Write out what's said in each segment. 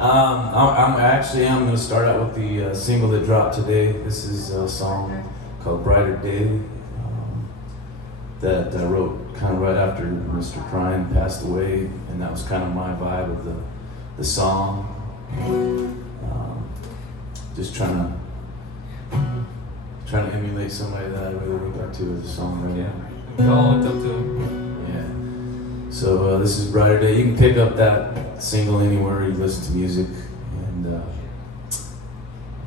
I'm going to start out with the single that dropped today. This is a song called Brighter Day that I wrote kind of right after Mr. Prine passed away, and that was kind of my vibe of the song. Just trying to emulate somebody that I really look up to as a songwriter. We all looked up to him. Yeah. So this is Brighter Day. You can pick up that single anywhere you listen to music, and I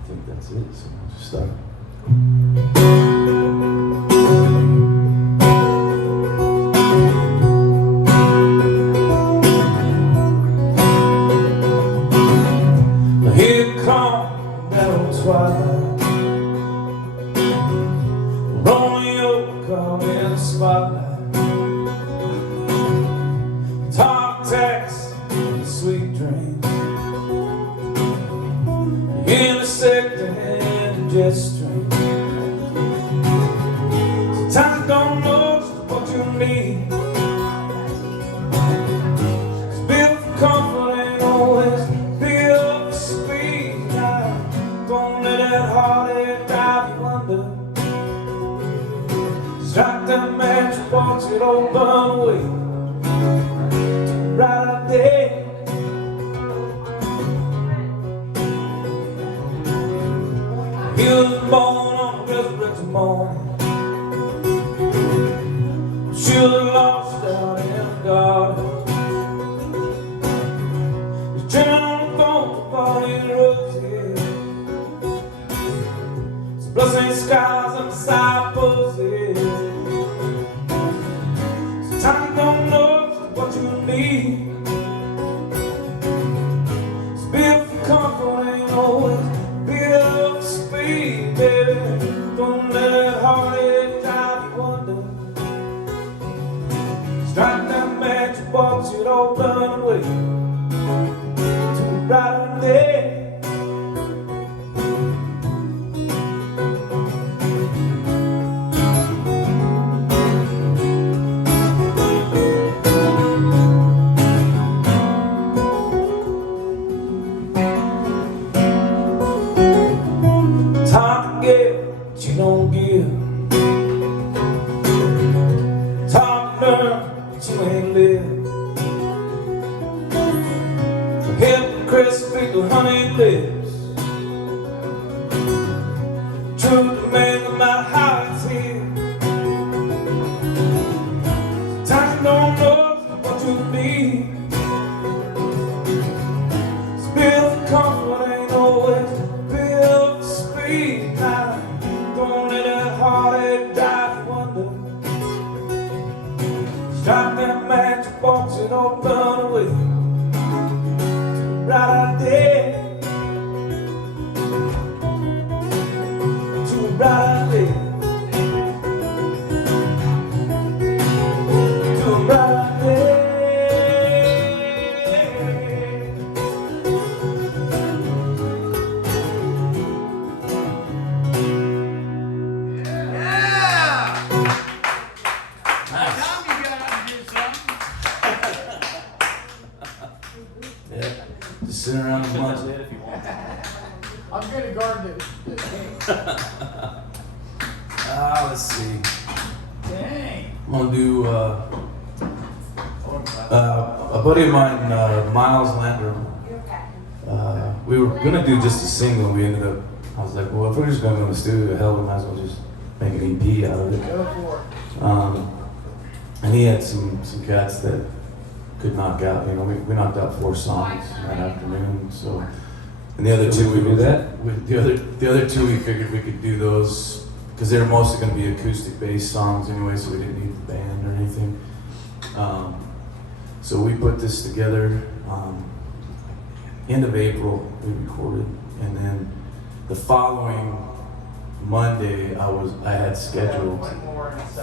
think that's it. So I'll just start. Here come that old twilight, Romeo come in the spotlight, talk text, sweet dreams, intersecting in the jet stream. Sometimes don't know just what you need. It's built for comfort, ain't always built for speed. Now, don't let that heartache drive you under. Strike that match, watch it all burn away. Right out there. He was born on a resurrection morning. She was lost out in the garden. He's dreaming on the phone about his roses. It's bloodstained skies and the signposts. Sometimes you don't know what you need. It's built for comfort, ain't always built for speed, baby. Don't let that heartache drive you under. Strike that match, watch it all burn away to a brighter day. Time to get, but you don't give. Time to learn, but you ain't live. From hypocrites speak to honey lips. Truth remains no matter how it's here. Sometimes you don't know what you need. It's built for comfort, ain't always built for speed. Now, don't let that heartache drive you under. Strike that match, watch it all burn away to a brighter day. To a brighter day. To a brighter day. Yeah, just sitting around and watch it if you want. I'm going to guard this game. Let's see. Dang. I'm gonna do a buddy of mine, Miles Lander. We were gonna do just a single. We ended up. I was like, well, if we're just gonna go to the studio, hell, we might as well just make an EP out of it. Go for it. And he had some cats that could knock out. You know, we knocked out 4 songs that afternoon. So, and the other two we do that. The other two we figured we could do those because they were mostly going to be acoustic based songs anyway, so we didn't need the band or anything. So we put this together. End of April we recorded, and then the following Monday I had scheduled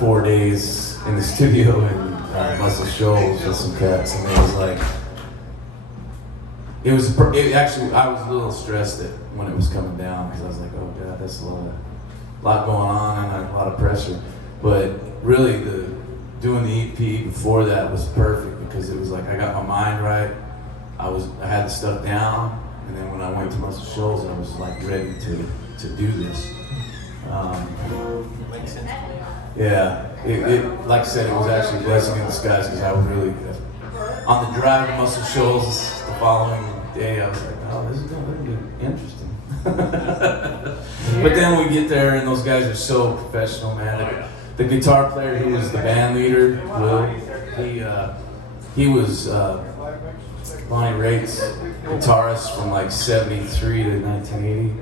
4 days in the studio in Muscle Shoals with some cats, and it was actually I was a little stressed when it was coming down because I was like, oh god, that's a lot going on and a lot of pressure. But really, doing the EP before that was perfect because it was like I got my mind right. I had the stuff down, and then when I went to Muscle Shoals, I was like ready to do this. Makes sense. Yeah, it like I said, it was actually a blessing in disguise because I was really on the drive to Muscle Shoals the following day. I was like, oh, this is going to be interesting. But then we get there, and those guys are so professional, man. The guitar player who was the band leader, Will, he was Bonnie Raitt's guitarist from like '73 to 1980,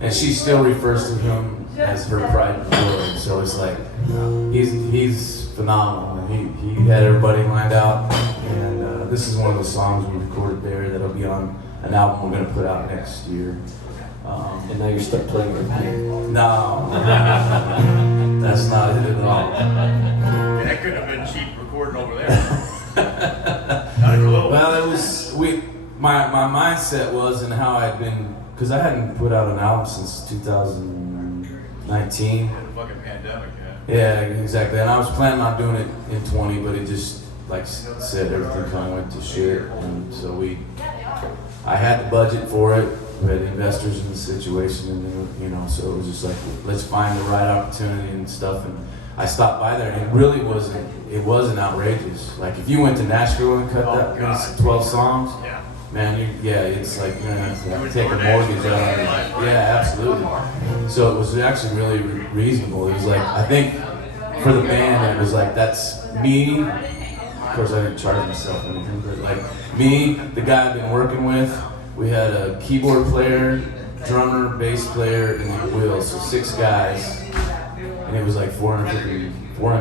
and she still refers to him as her pride and joy. So it's like he's phenomenal. He had everybody lined out, and this is one of the songs we recorded there that'll be on an album we're gonna put out next year. And now you're stuck playing with me. No, that's not it at all. That could have been cheap recording over there. Not even a little. Well, it was my mindset was, and how I'd been, because I hadn't put out an album since 2019. Fucking pandemic, Yeah, exactly. And I was planning on doing it in 20, but it just, like I said, everything kind of went to shit. And so I had the budget for it. We had investors in the situation, and so it was just like, let's find the right opportunity and stuff. And I stopped by there, and it really wasn't outrageous. Like if you went to Nashville and cut that 12 songs, Yeah. man, it's like you're gonna have to take a mortgage out of it. Yeah, absolutely. So it was actually really reasonable. It was like, I think for the band, it was like, that's me. Of course, I didn't charge myself anything, but like me, the guy I've been working with. We had a keyboard player, drummer, bass player, and then Will, so 6 guys. And it was like $425 a song or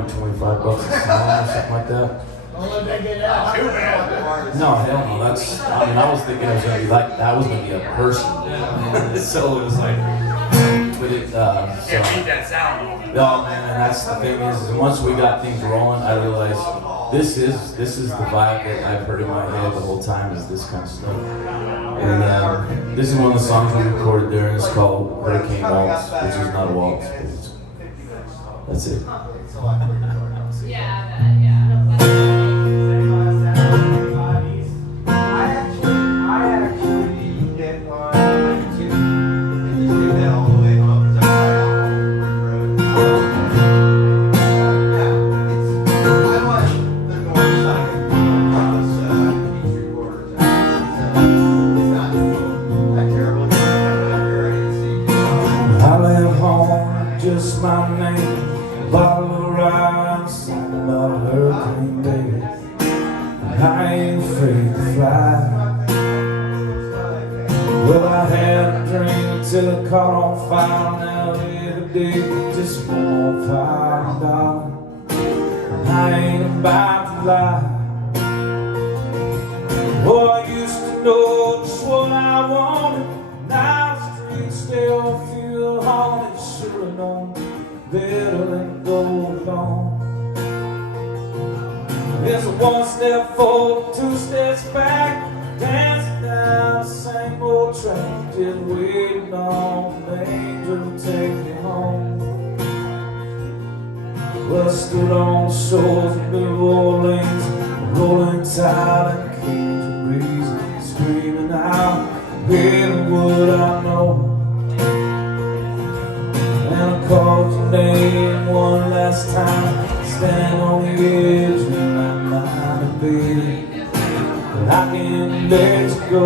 something like that. Don't let that get out. Too bad. No, hell no, I was thinking it was gonna be like, that was gonna be a person. So it was like, but it, Can't beat that sound. no, man, and that's the thing is once we got things rolling, I realized this is the vibe that I've heard in my head the whole time, is this kind of stuff. And this is one of the songs we recorded there, and it's called Hurricane Waltz, which is not a waltz, but that's it. Just my name, bottle of rye, something about a hurricane, baby. And I ain't afraid to fly. Well, I had a dream until it caught on fire. Now every day just more fire, darling. And I ain't about to lie. Oh, I used to know just what I wanted. Now the streets still feel haunted. Should've known better than go alone. There's a 1 step forward, 2 steps back, dancing down the same old track, just waiting on an angel to take me home. Well, I stood on the shores of New Orleans, rolling tide and cage breeze, screaming out, baby, would I know. And I called your name one last time, stand on the edge of my mind, baby, but I can't let you go.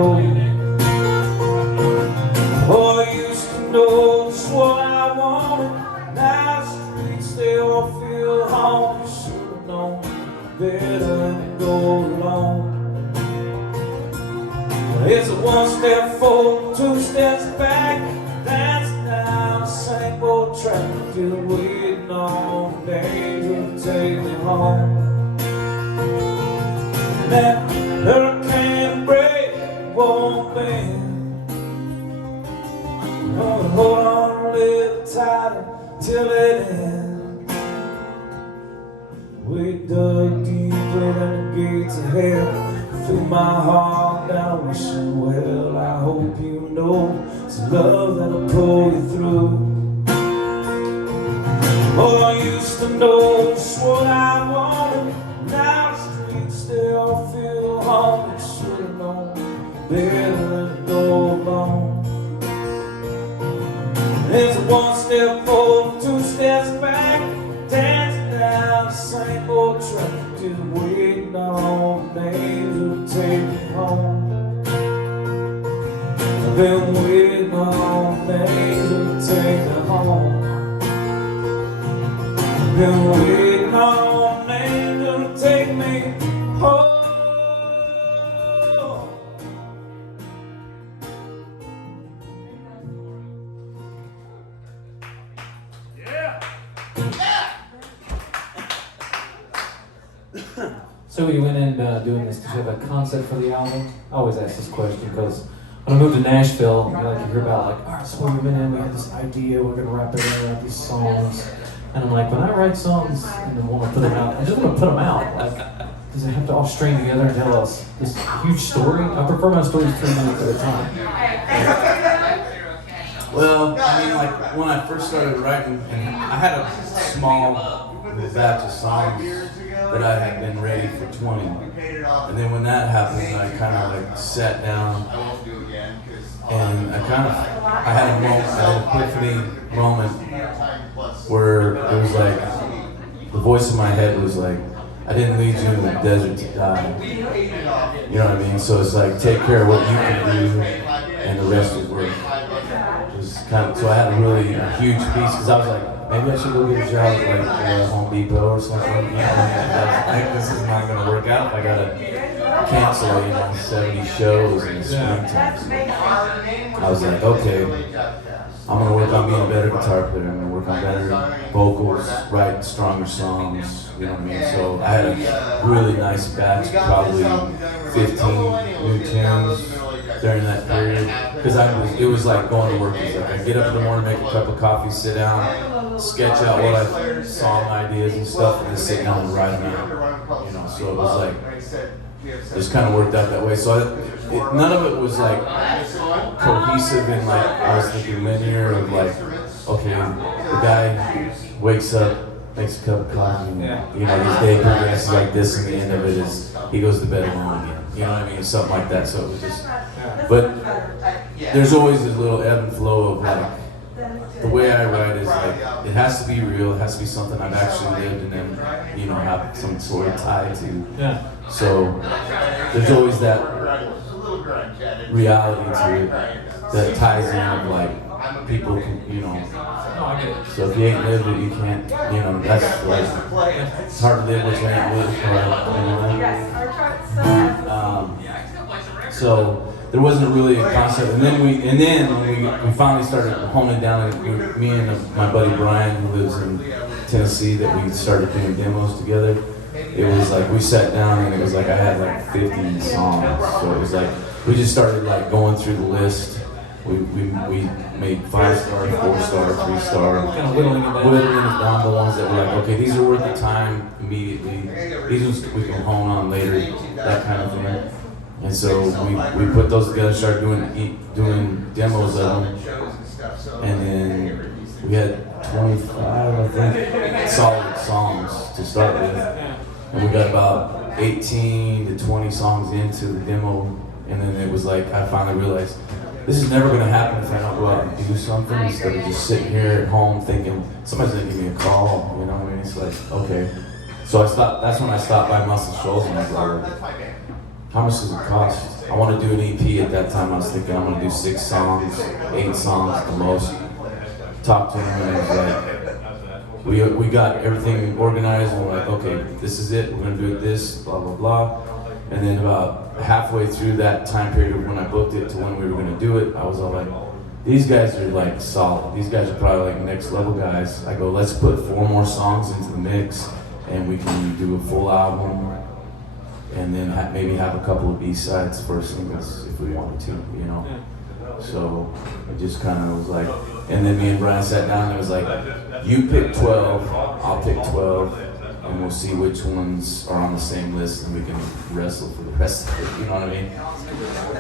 Oh, I used to know just what I wanted. Now the streets, they all feel haunted. Should've known better than to go alone. It's a 1 step forward, 2 steps back, dancing down the same old track, just waiting on an angel to take me home. And that hurricane break won't bend. Gonna hold on a little tighter till it ends. We dug deeper than the gates of hell. Through my heart now wishing well. I hope you know it's love that'll pull you through. Oh, I used to know just what I wanted. Now the streets, they all feel haunted. Should've known better than to go alone. There's a one step forward, two steps back, dancing down the same old track, just waiting on names to take me home. I've been waiting on names to take me home. I've been waiting on names to take me home. So you went in doing this, did you have a concept for the album? I always ask this question because when I moved to Nashville, you hear about like, all right, so we went in, we had this idea, we're gonna wrap it in, write these songs. And I'm like, when I write songs and then want to put them out, I just want to put them out. Like, does it have to all string together and tell us this huge story? I prefer my stories 3 minutes at a time. Well, I mean, like when I first started writing, and I had a small batch of songs that I had been ready for 20. And then when that happened, I kind of like sat down and I had a moment, an epiphany moment where it was like, the voice in my head was like, I didn't lead you in the desert to die. You know what I mean? So it's like, take care of what you can do and the rest is work. So I had a really huge piece because I was like, maybe I should go get a job at like Home Depot or something. You know, I think this is not going to work out. I got to cancel 70 shows in the springtime. So I was like, okay, I'm going to work on being a better guitar player. I'm going to work on better vocals, write stronger songs. You know what I mean? So I had a really nice batch, probably 15 new tunes during that period, because it was like going to work. It was like I get up in the morning, make a cup of coffee, sit down, sketch out what I song ideas and stuff, and then sit down and write them out. You know, so it was like just kind of worked out that way. So none of it was like cohesive and like I was thinking linear of like, okay, the guy wakes up, makes a cup of coffee, and, you know, his day progresses like this, and the end of it is he goes to bed alone again. You know what I mean? Something like that. So it was just, but there's always this little ebb and flow of like, the way I write is like, it has to be real, it has to be something I've actually lived and then, you know, have some sort of tie to. Yeah. So there's always that reality to it that ties in of like, people can, you know. No, I get it. So if you ain't lived it, you can't, you know, that's like, it's hard to live what you ain't lived, right? So there wasn't really a concept, and then we finally started honing down. And me and my buddy Brian, who lives in Tennessee, that we started doing demos together. It was like we sat down, and it was like I had like 50 songs. So it was like we just started like going through the list. We made 5-star, 4-star, 3-star, Kind of whittling it down. whittling it down the ones that were like, okay, these are worth the time immediately. These ones we can hone on later, that kind of thing. And so we put those together, started doing demos of them, and then we had 25, I think, solid songs to start with. And we got about 18 to 20 songs into the demo, and then it was like, I finally realized, this is never going to happen if I don't go out and do something instead of just sitting here at home thinking, somebody's going to give me a call, you know what I mean? It's like, okay. So that's when I stopped by Muscle Shoals and I was like, how much does it cost? I want to do an EP at that time. I was thinking I'm going to do 6 songs, 8 songs the most. Talked to him and it was like, we got everything organized and we're like, okay, this is it. We're going to do it this, blah, blah, blah. And then about halfway through that time period of when I booked it to when we were going to do it, I was all like, these guys are like solid. These guys are probably like next level guys. I go, let's put 4 more songs into the mix and we can do a full album. And then maybe have a couple of B-sides for singles if we wanted to, you know. So it just kind of was like, and then me and Brian sat down and it was like, you pick 12, I'll pick 12, and we'll see which ones are on the same list and we can wrestle for the rest of it, you know what I mean?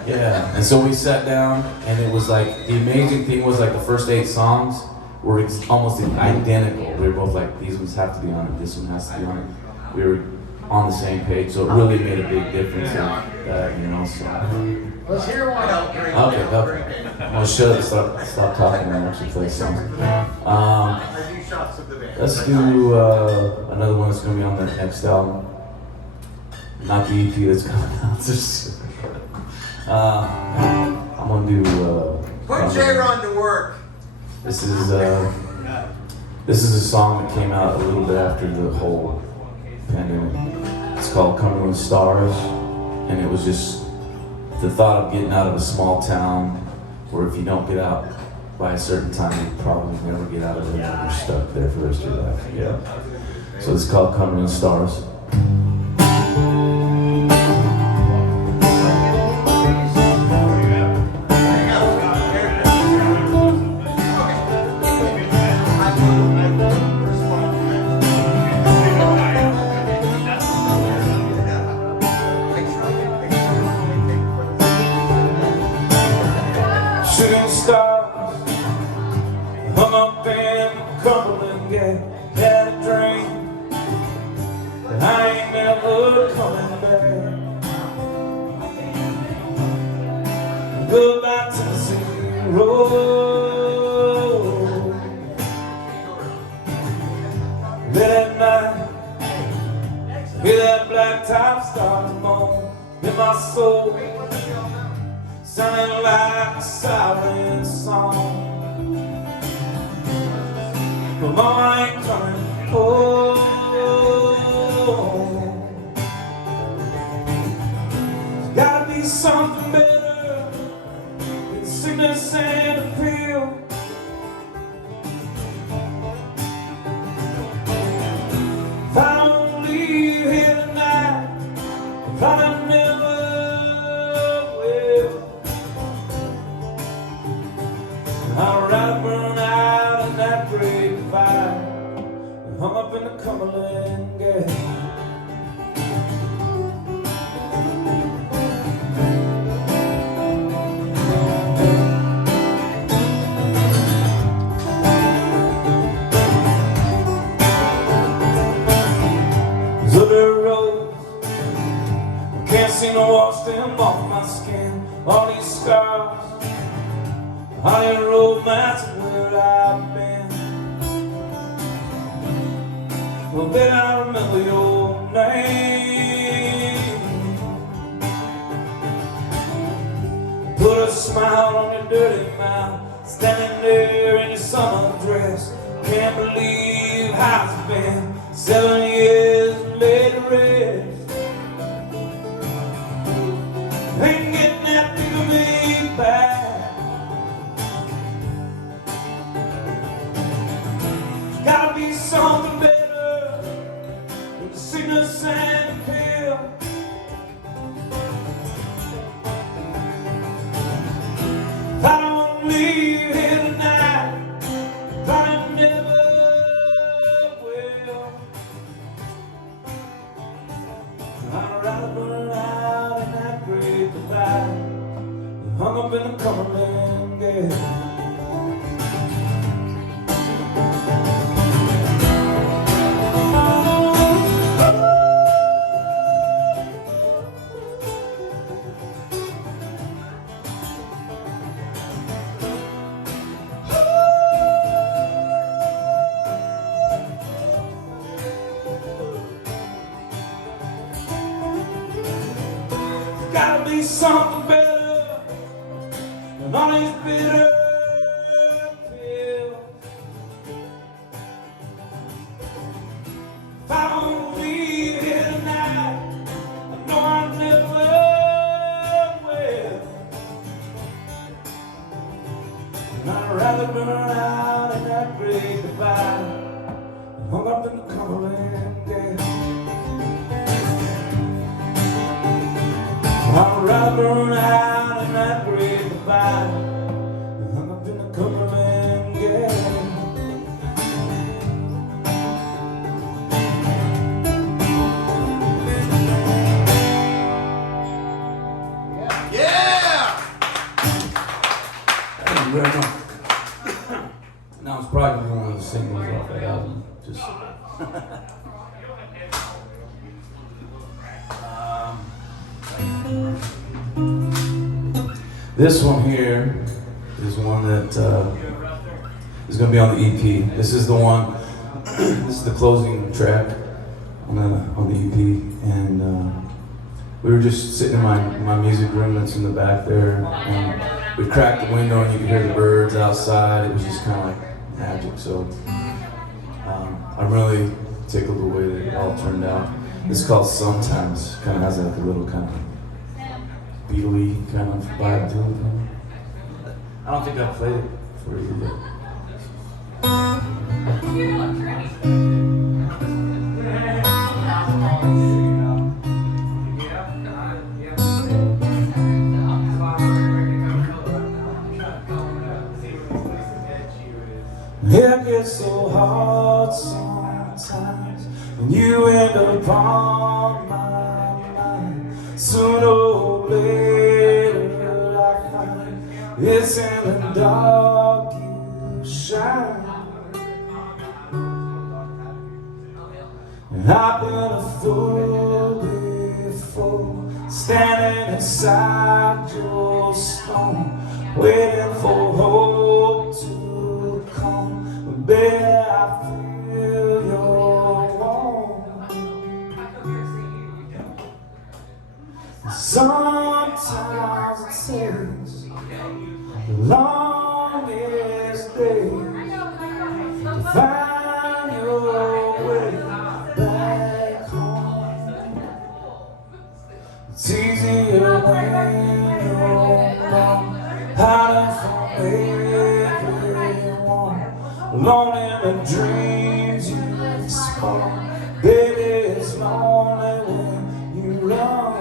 Yeah, and so we sat down and it was like, the amazing thing was like the first 8 songs were almost identical. We were both like, these ones have to be on it, this one has to be on it. on the same page. So it really made a big difference in that, you know. So. Let's hear one. Okay. Well, shut up. Stop talking and actually play songs. Let's do another one that's gonna be on the next album. Not the EP that's coming out. Just, I'm gonna do. Put Jayron to work. This is a song that came out a little bit after the whole pandemic. It's called "Come to the Stars," and it was just the thought of getting out of a small town, where if you don't get out by a certain time, you probably never get out of it, and you're stuck there for the rest of your life. Yeah. So it's called "Come to the Stars." Shooting stars hung up in Cumberland Gate. Had a dream that I ain't never coming back. Goodbye Tennessee Road. Late at night, hear that black top start to moan in my soul, sounding like a siren song. But mama ain't coming home. There's gotta be something better than sickness and a pill. If I don't leave here tonight, I probably never will. I'd rather burn out in that great fire than hung up in the Cumberland Gate. There's other roads, I can't seem to wash them off my skin. All these scars, honey romance where I've been. Well, then I remember your name. Put a smile on your dirty mouth, standing there in your summer dress. Can't believe how it's been 7 years laid to rest. Ain't getting that big of me back. Gotta be something better than the sickness and the pill. If I don't leave here tonight, probably never will. I'd rather burn out in that great divide than hung up in the Cumberland Gate. Gotta be something better than all these bitter pills. If I don't leave here tonight, I know I never will. And I'd rather burn out in that great divide than hung up in the Cumberland Gate. I'd rather burn out in that great divide than hung up in the Cumberland Gate. Yeah! Thank you very much. Now it's probably one of the singles off that album. Just This one here is one that is going to be on the EP. This is the one. This is the closing track on the EP, and we were just sitting in my music room that's in the back there, and we cracked the window and you could hear the birds outside. It was just kind of like magic. So I'm really tickled the way that it all turned out. It's called Sometimes. Kind of has like a little kind of Beatle-y kind of vibe to it. I don't think I played it for you yet. It gets so hard sometimes when you end up on my mind. Sooner or later I find it's in the dark you shine. And I've been a fool before, standing inside your storm, waiting for hope to come. But baby, I feel your warmth. Sometimes it takes the longest day to find your way back home. It's easier when you're gone, hiding from everyone, alone in the dreams you spawn. Baby, it's lonely when you run.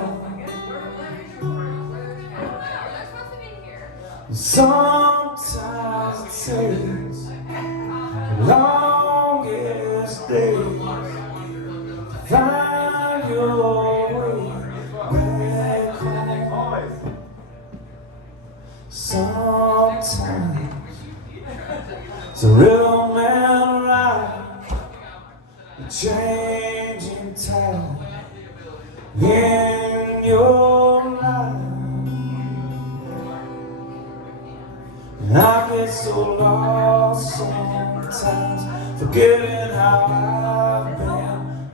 Sometimes it takes the longest days to find your way back home. Sometimes it's a real man ride, a changing tide in your life. And I get so lost sometimes, forgetting how I've been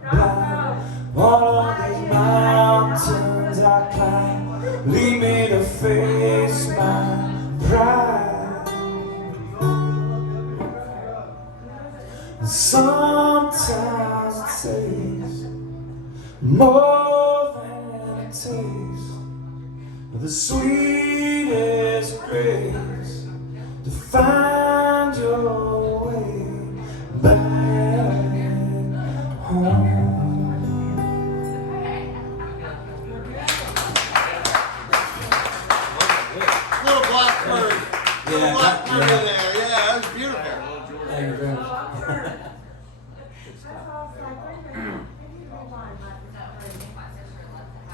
blind. All of these mountains I climb lead me to face my pride. And sometimes it takes more than it takes, the sweetest grace to find your way back home. Little blackbird. Little blackbird in there. Yeah, that was beautiful. Thank you very much.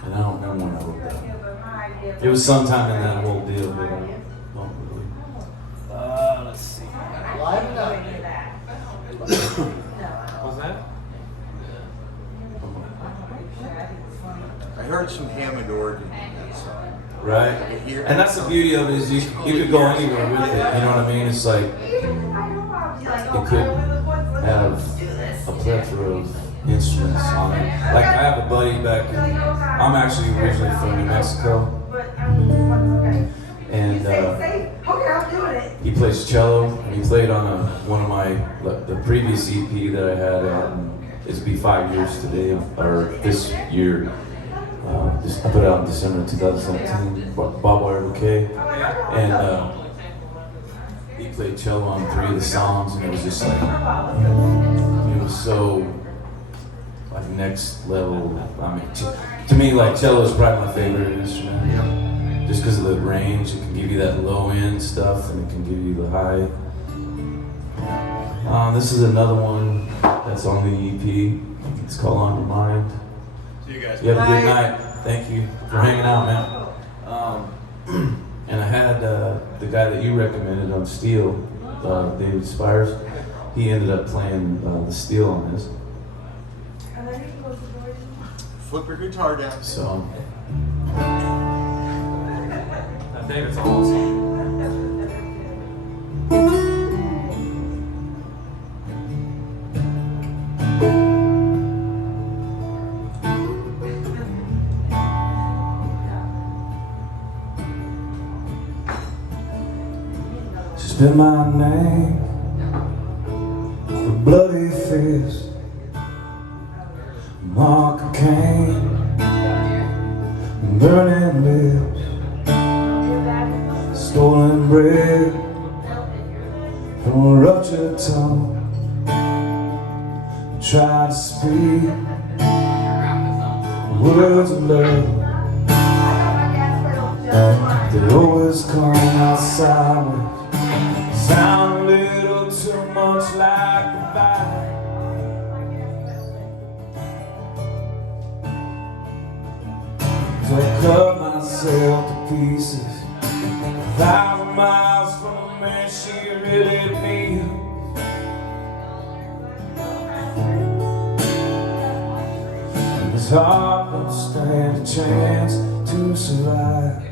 And I don't remember when I wrote that. It was sometime in that whole deal, but I don't really. Let's see. Live it up. What's that? I heard some Hammond organ in that song. Right? And that's the beauty of it, is you could go anywhere with it, you know what I mean? It's like, it could have a plethora of instruments on it. Like, I have a buddy back in, I'm actually originally from New Mexico, and he plays cello, and he played on one of the previous EP that I had, it's be 5 years today, or this year. Just put it out in December 2017, Bob Wire Bouquet, and he played cello on 3 of the songs, and it was just like, it was so like next level. I mean, to me, like, cello is probably my favorite instrument, just because of the range. It can give you that low end stuff, and it can give you the high. This is another one that's on the EP. It's called On Your Mind. See you guys. You have a good night. Thank you for hanging out, man. And I had the guy that you recommended on steel, David Spires. He ended up playing the steel on this. Flip your guitar down. So David's awesome. Spit my name with a bloody fist, mark of Cain, burning lips, stolen bread from a ruptured tongue. Try to speak words of love, they always come out sideways. Sound a little too much like goodbye. So I cut myself to pieces, 1,000 miles from the man she really needs. And his heart don't stand a chance to survive.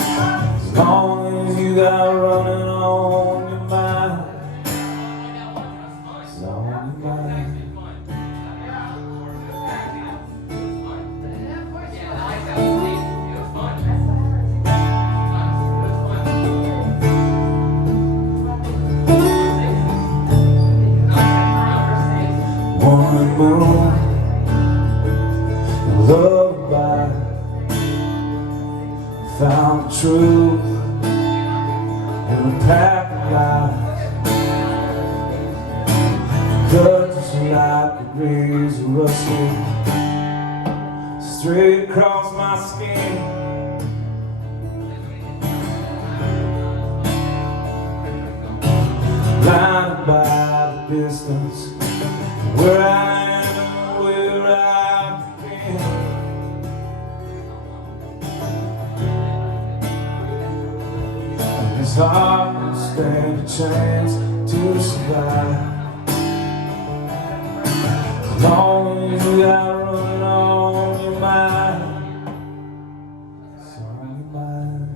As long as you got running on your mind, it's on your mind. One moon, lullaby, found the truth in a pack of lies. Cut just like a razor rusted straight across my skin. Blinded by the distance, where I am and where I've been. His heart will stand a chance to survive. As long as you got running on your mind, it's on your mind.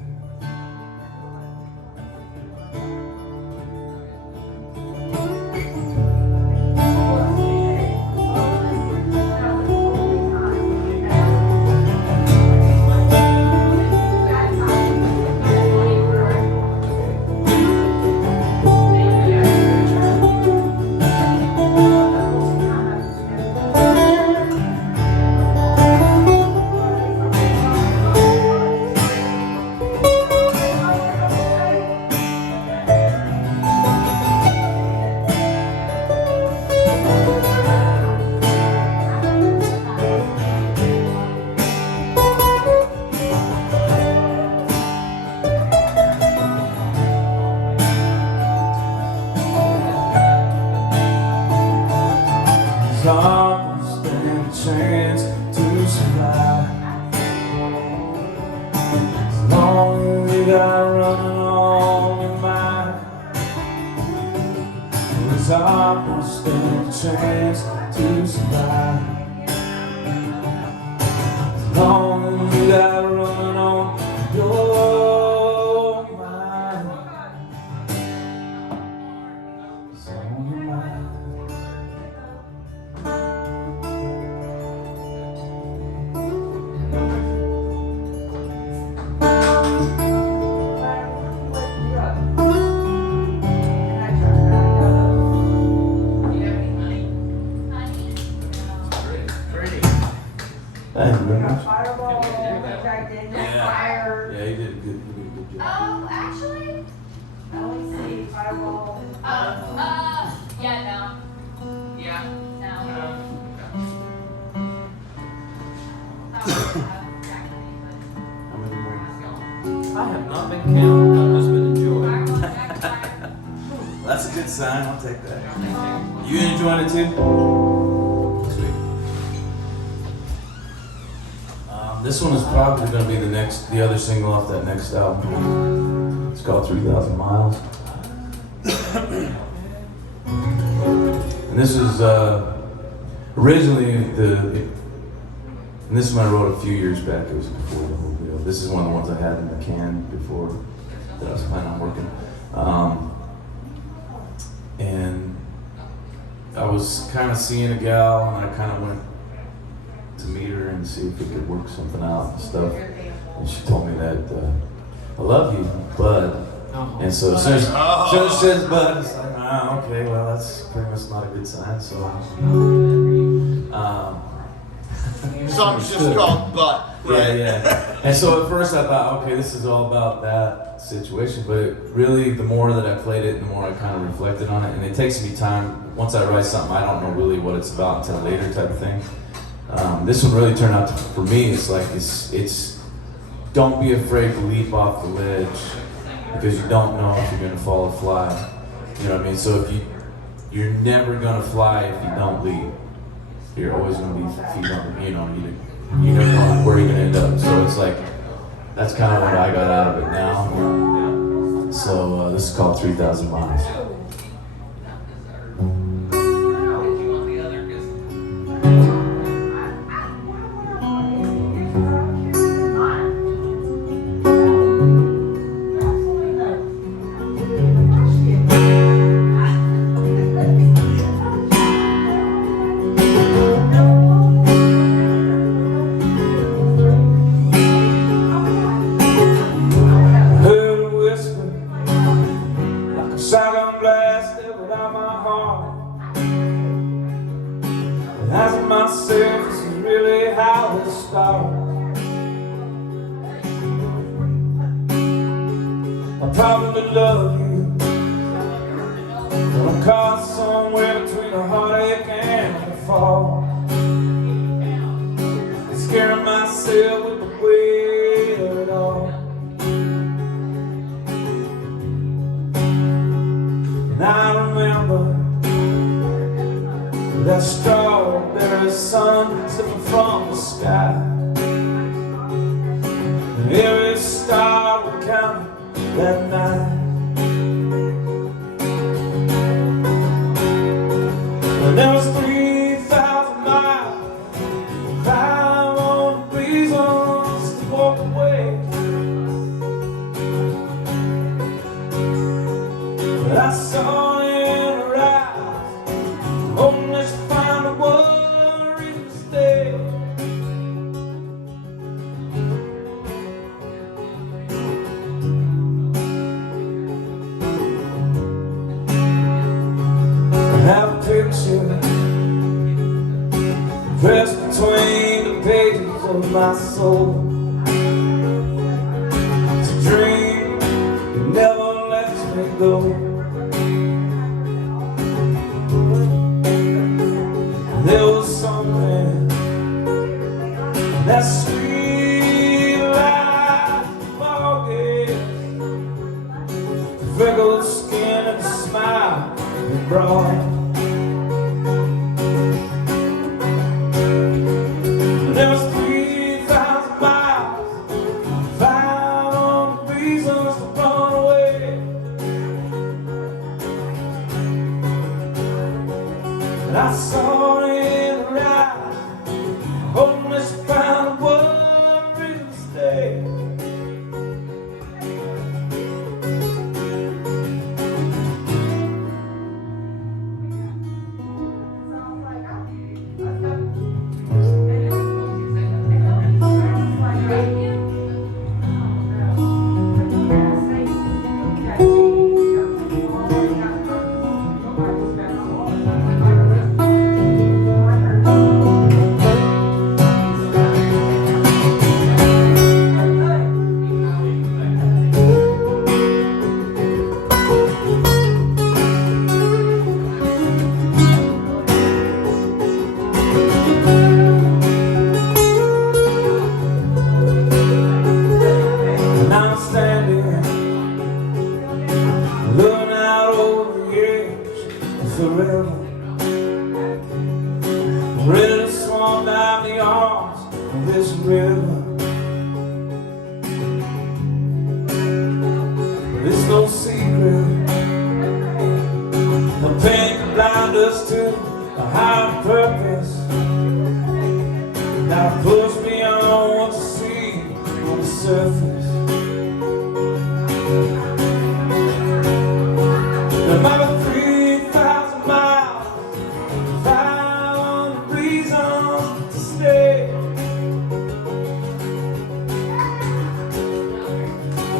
His heart will stand a chance to survive. As long as you got running on your mind, his heart will stand a chance to survive. As long as you got running on your mind, it's on your mind. Thank you very much. Fireball, which I did, no fire. Yeah, you did a good job. Actually, I only see fireball. yeah, no. Yeah. No. How many more? I have not been counting. I've just been enjoying. That's a good sign. I'll take that. You enjoying it too? Sweet. This one is probably going to be the other single off that next album. It's called 3,000 Miles. And this is originally the And this one I wrote a few years back. It was before the whole deal. This is one of the ones I had in the can before that I was planning on working. And I was kind of seeing a gal, and I kind of went to meet her and see if we could work something out and stuff. And she told me that I love you, bud. And so as soon as it says bud, it's like, okay, well that's pretty much not a good sign. So The song's just called Butt, right? yeah. And so at first I thought, okay, this is all about that situation, but really the more that I played it, the more I kind of reflected on it, and it takes me time. Once I write something, I don't know really what it's about until later type of thing. This one really turned out to, for me, it's like, it's don't be afraid to leap off the ledge because you don't know if you're going to fall or fly. You know what I mean? So you're never going to fly if you don't leap. You're always going to be feet on, you never know where you're going to end up. So it's like, that's kind of what I got out of it now. So this is called 3,000 Miles. Shotgun blasted without my heart. Asking myself, this is really how it started. I probably love you, but I'm caught somewhere between a heartache and a fall. Scaring myself with the weight of it all. And I remember that strawberry sun slipping from the sky, and every star would count that night. And there was 3,000 miles, 500 reasons to walk away. But I saw in her eyes, hoping that she'd find a worry to stay. I have a picture pressed between the pages of my soul. It's a dream that never lets me go. There was something that sweet like August, the freckled skin and the smile it brought. And there was 3,000 miles, 500 reasons to run away. And I saw in her eyes, hoping that she found a worry to stay. And I'm standing, looking out over the edge of forever, ready to swan down the arms of this river. It's no secret, the pain can blind us to a higher purpose. Now push me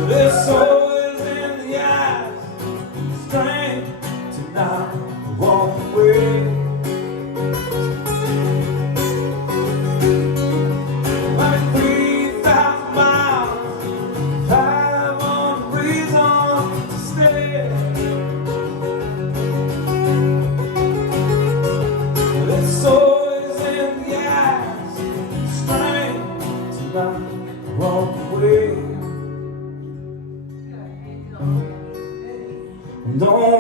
This soul is in the eyes, strength to not walk away. Like 3,000 miles, 500 reasons to stay. This soul is in the eyes, strength to not walk away. Don't